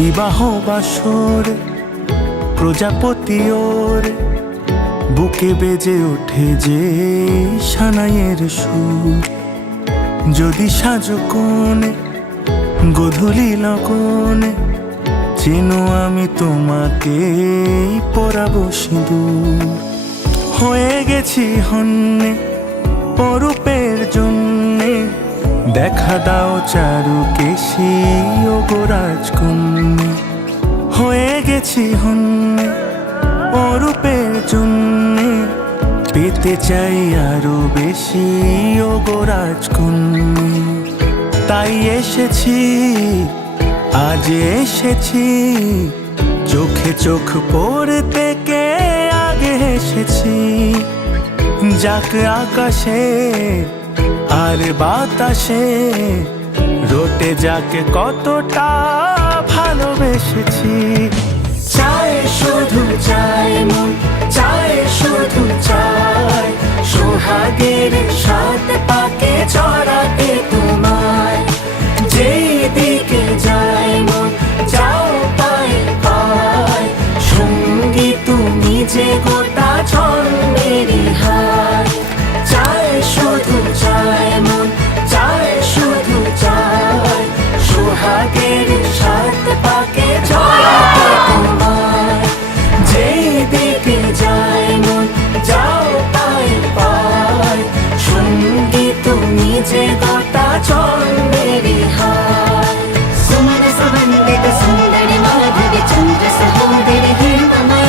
বিবাহ বাসর প্রজাপতি ওর বুকে বেজে ওঠে যে সানাইয়ের সুর। যদি সাজো কোণে গধূলি লগনে, চেনো আমি তোমাকে পরাবো সিঁদুর। হয়ে গেছি হন্যে অরূপের জন্যে, দেখা দাও চারু কেশী ও গো রাজকন্যে। হয়ে গেছি হন্যে অরূপের জন্যে, পেতে চাই আরো বেশি ও গো রাজকন্যে। তাই এসেছি, আজ এসেছি, চোখে চোখ পড়তে কে আগে এসেছি। যাক আকাশে আর বাতাসে, রটে যাকে কতটা ভালোবেসেছি। চায় শুধু চায় মন, চায় শুধু চায়, সোহাগের সাত পাকে চড়াতে তোমায়। যেই দিকে যায় মন যাও পায়ে পায়, সঙ্গী তুমি যে গোটা ছন্দেরই হায়। চায় শুধু চায় মন, চায় শুধু চায়, সোহাগের সাত পাকে চড়াতে তোমায়। যেই দিকে যায় মন যাও পায়ে পায়, সঙ্গী তুমি যে গোটা ছন্দেরই হায়। सुमन सुवंदित सुंदर माधवी चंद्र सहोदर हेममय,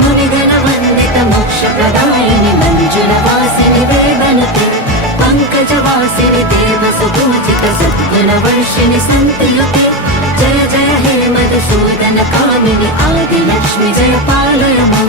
मुनिगण वंदित मोक्ष प्रदायिनि मंजुल वासिनि वेदनुते, पंकज वासिनि देव सुपूजित सद्गुण वर्षिणि संतयुते। जय जय हे मधुसूदन कामिनि आदि लक्ष्मी जय पालय मां।